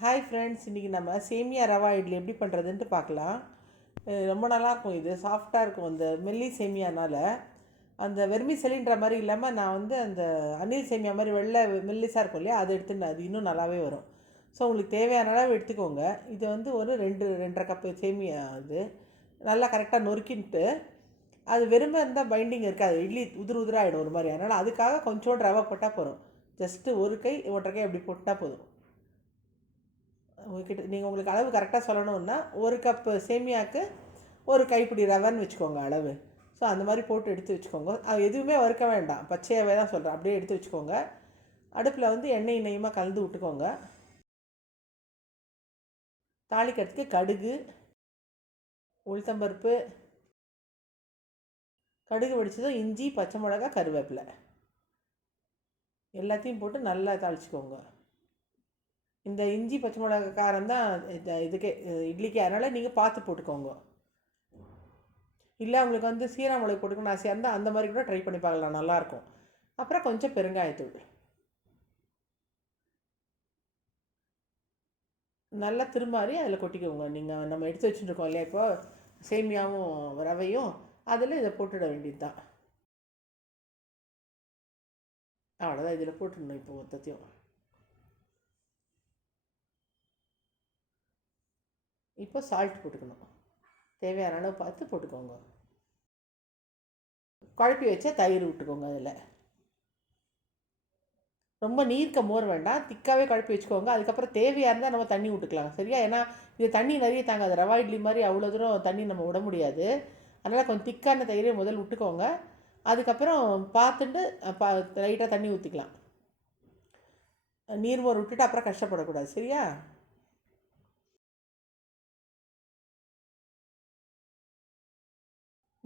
Hi friends இன்றைக்கி நம்ம சேமியா ரவா இட்லி எப்படி பண்ணுறதுன்ட்டு பார்க்கலாம். ரொம்ப நல்லாயிருக்கும் இது. சாஃப்டாக இருக்கும் அந்த மெல்லி சேமியானால். அந்த வெர்மி செலின்ற மாதிரி இல்லாமல் நான் வந்து அந்த அனில் சேமியா மாதிரி வெள்ளை மெல்லிஸாக இருக்கும் இல்லையா அதை எடுத்துட்டு அது இன்னும் நல்லாவே வரும். ஸோ உங்களுக்கு தேவையான அளவு எடுத்துக்கோங்க. இது வந்து ஒரு ரெண்டு ரெண்டரை கப்பு சேமியா இது. நல்லா கரெக்டாக நொறுக்கின்ட்டு அது வெறுமை இருந்தால் பைண்டிங் இருக்காது. இட்லி உதிர் உதிராகிடும் ஒரு மாதிரி. அதனால் அதுக்காக கொஞ்சோண்டு ரவை போட்டால் போதும். ஜஸ்ட்டு ஒரு கை ஒன்றரை கை அப்படி போட்டால் போதும். உங்ககிட்ட நீங்கள் உங்களுக்கு அளவு கரெக்டாக சொல்லணுன்னா ஒரு கப்பு சேமியாவுக்கு ஒரு கைப்பிடி ரவைன்னு வச்சுக்கோங்க அளவு. ஸோ அந்த மாதிரி போட்டு எடுத்து வச்சுக்கோங்க. அது எதுவுமே வறுக்க வேண்டாம். பச்சையாகவே தான் சொல்கிறேன் அப்படியே எடுத்து வச்சுக்கோங்க. அடுப்பில் வந்து எண்ணெய் நெய்யுமாக கலந்து விட்டுக்கோங்க. தாளிக்கிறதுக்கு கடுகு உளுத்தம்பருப்பு கடுகு வெடிச்சதும் இஞ்சி பச்சை மிளகா கருவேப்பிலை. எல்லாத்தையும் போட்டு நல்லா தாளிச்சுக்கோங்க. இந்த இஞ்சி பச்சை மிளகா காரம் தான் இதுக்கே இட்லிக்கு. அதனால் நீங்கள் பார்த்து போட்டுக்கோங்க. இல்லை உங்களுக்கு வந்து சீரா மிளகு போட்டுக்கணும் ஆசையாக இருந்தால் அந்த மாதிரி கூட ட்ரை பண்ணி பார்க்கலாம். நல்லாயிருக்கும். அப்புறம் கொஞ்சம் பெருங்காயத்தூள். நல்லா திருமாறி அதில் கொட்டிக்கோங்க. நீங்கள் நம்ம எடுத்து வச்சுட்டுருக்கோம் இல்லையா இப்போ? சேமியாவும் ரவையும். அதில் இதை போட்டுட வேண்டியது தான் அவ்வளோதான் இதில் போட்டுடணும் இப்போ மொத்தத்தையும். இப்போ சால்ட் போட்டுக்கணும். தேவையான அளவு பார்த்து போட்டுக்கோங்க. குழப்பி வச்ச தயிர் விட்டுக்கோங்க அதில். ரொம்ப நீர்க்க மோர் வேண்டாம். திக்காகவே குழப்பி வச்சுக்கோங்க. அதுக்கப்புறம் தேவையாக இருந்தால் நம்ம தண்ணி விட்டுக்கலாம். சரியா? ஏன்னா இது தண்ணி நிறைய தாங்காது. ரவா இட்லி மாதிரி அவ்வளோ தூரம் தண்ணி நம்ம விட முடியாது. அதனால் கொஞ்சம் திக்கான தயிரை முதல் விட்டுக்கோங்க. அதுக்கப்புறம் பார்த்துட்டு பா லைட்டாக தண்ணி ஊற்றிக்கலாம் நீர் மோர் விட்டுட்டு அப்புறம் கஷ்டப்படக்கூடாது. சரியா?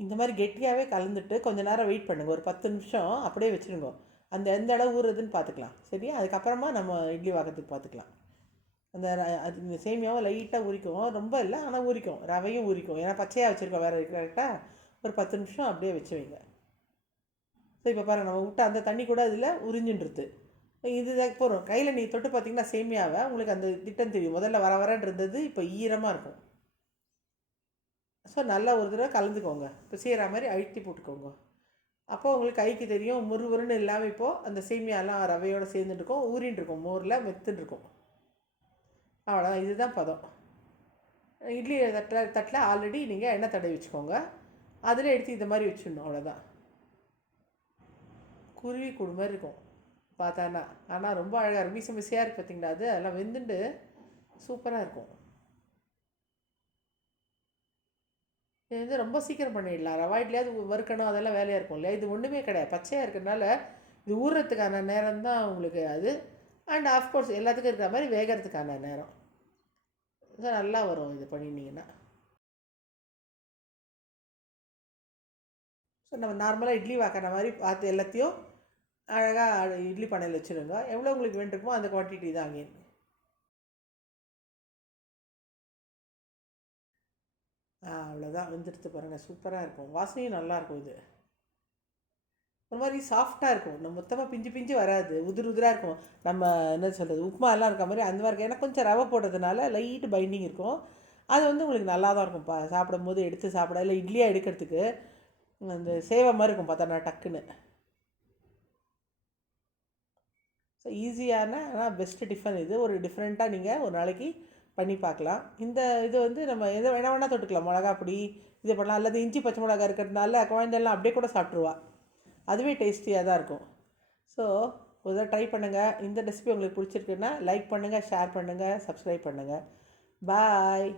இந்த மாதிரி கெட்டியாகவே கலந்துட்டு கொஞ்சம் நேரம் வெயிட் பண்ணுங்கள் ஒரு பத்து நிமிஷம் அப்படியே வச்சுருங்க. அந்த எந்த அளவு ஊறுதுன்னு பார்த்துக்கலாம். சரியா? அதுக்கப்புறமா நம்ம இட்லி வாக்கத்துக்கு பார்த்துக்கலாம். அந்த அது இந்த சேமியாவும் லைட்டாக உரிக்கும் ரொம்ப இல்லை ஆனால் உரிக்கும் ரவையும் உரிக்கும் ஏன்னா பச்சையாக வச்சுருக்கோம் வேறு கரெக்டாக ஒரு பத்து நிமிஷம் அப்படியே வச்சு வைங்க. ஸோ இப்போ பாருங்க. நம்ம விட்டு அந்த தண்ணி கூட அதில் உறிஞ்சுன்றது. இது போகிறோம் கையில் நீ தொட்டு பார்த்தீங்கன்னா சேமியாவை உங்களுக்கு அந்த திட்டம் தெரியும். முதல்ல வர வரன்னு இருந்தது இப்போ ஈரமாக இருக்கும். ஸோ நல்லா ஒரு தடவை கலந்துக்கோங்க. இப்போ செய்கிற மாதிரி அழுத்தி போட்டுக்கோங்க. அப்போ உங்களுக்கு கைக்கு தெரியும் முறுமுறுன்னு இல்லாமல் இப்போது அந்த சேமியாலாம் ரவையோடு சேர்ந்துட்டுருக்கோம் ஊறின்னு இருக்கும் மோரில் மெத்துன்னு அவ்வளோதான் இதுதான் பதம். இட்லி தட்டில் தட்டில் ஆல்ரெடி நீங்கள் எண்ணெய் தடவி வச்சுக்கோங்க. அதில் எடுத்து இந்த மாதிரி வச்சிடணும் அவ்வளோதான் குருவி கூடு மாதிரி இருக்கும். பார்த்தானா ஆனால் ரொம்ப அழகாக இருக்கும். மீச மிசையாக இருக்குது பார்த்தீங்களா அது? அதெல்லாம் வெந்துண்டு சூப்பராக இருக்கும். இது வந்து ரொம்ப சீக்கிரம் பண்ணிடலாம். ரவா இட்லியாவது வறுக்கணும் அதெல்லாம் வேலையாக இருக்கும் இல்லையா? இது ஒன்றுமே கிடையாது. பச்சையாக இருக்கிறதுனால இது ஊறுறதுக்கான நேரம் தான் உங்களுக்கு அது. அண்ட் ஆஃப்கோர்ஸ் எல்லாத்துக்கும் இருக்கிற மாதிரி வேகிறதுக்கான நேரம். ஸோ நல்லா வரும் இது பண்ணினீங்கன்னா. ஸோ நம்ம நார்மலாக இட்லி வாக்கிற மாதிரி பார்த்து எல்லாத்தையும் அழகாக இட்லி பானையில் வச்சுருங்க. எவ்வளோ உங்களுக்கு வேண்டிருக்குமோ அந்த குவான்டிட்டி தான் அங்கே அவ்வளோதான் வெந்துடுத்து பாருங்கள் சூப்பராக இருக்கும். வாசனையும் நல்லாயிருக்கும் இது. ஒரு மாதிரி சாஃப்டாக இருக்கும். நம்ம மொத்தமாக பிஞ்சு பிஞ்சு வராது. உதிர் உதிராக இருக்கும். நம்ம என்ன சொல்கிறது உப்புமா எல்லாம் இருக்க மாதிரி அந்த மாதிரி இருக்கும். ஏன்னா கொஞ்சம் ரவை போடுறதுனால லைட் பைண்டிங் இருக்கும். அது வந்து உங்களுக்கு நல்லா தான் இருக்கும். பா சாப்பிடும்போது எடுத்து சாப்பிட இல்லை இட்லியாக எடுக்கிறதுக்கு அந்த சேவை மாதிரி இருக்கும். பார்த்தா டக்குன்னு. ஸோ ஈஸியான ஆனால் பெஸ்ட்டு டிஃபன் இது. ஒரு டிஃப்ரெண்ட்டாக நீங்கள் ஒரு நாளைக்கு பண்ணி பார்க்கலாம். இந்த இது வந்து நம்ம எதை வேணா வேணால் தொட்டுக்கலாம். மிளகா பொடி இது பண்ணலாம். அல்லது இஞ்சி பச்சை மிளகா இருக்கிறதுனால குழந்தைலாம் அப்படியே கூட சாப்பிட்ருவா அதுவே டேஸ்டியாக தான் இருக்கும். ஸோ ஒரு தடவை ட்ரை பண்ணுங்கள் இந்த ரெசிபி உங்களுக்கு பிடிச்சிருக்குன்னா லைக் பண்ணுங்கள் ஷேர் பண்ணுங்கள் சப்ஸ்கிரைப் பண்ணுங்கள் பாய்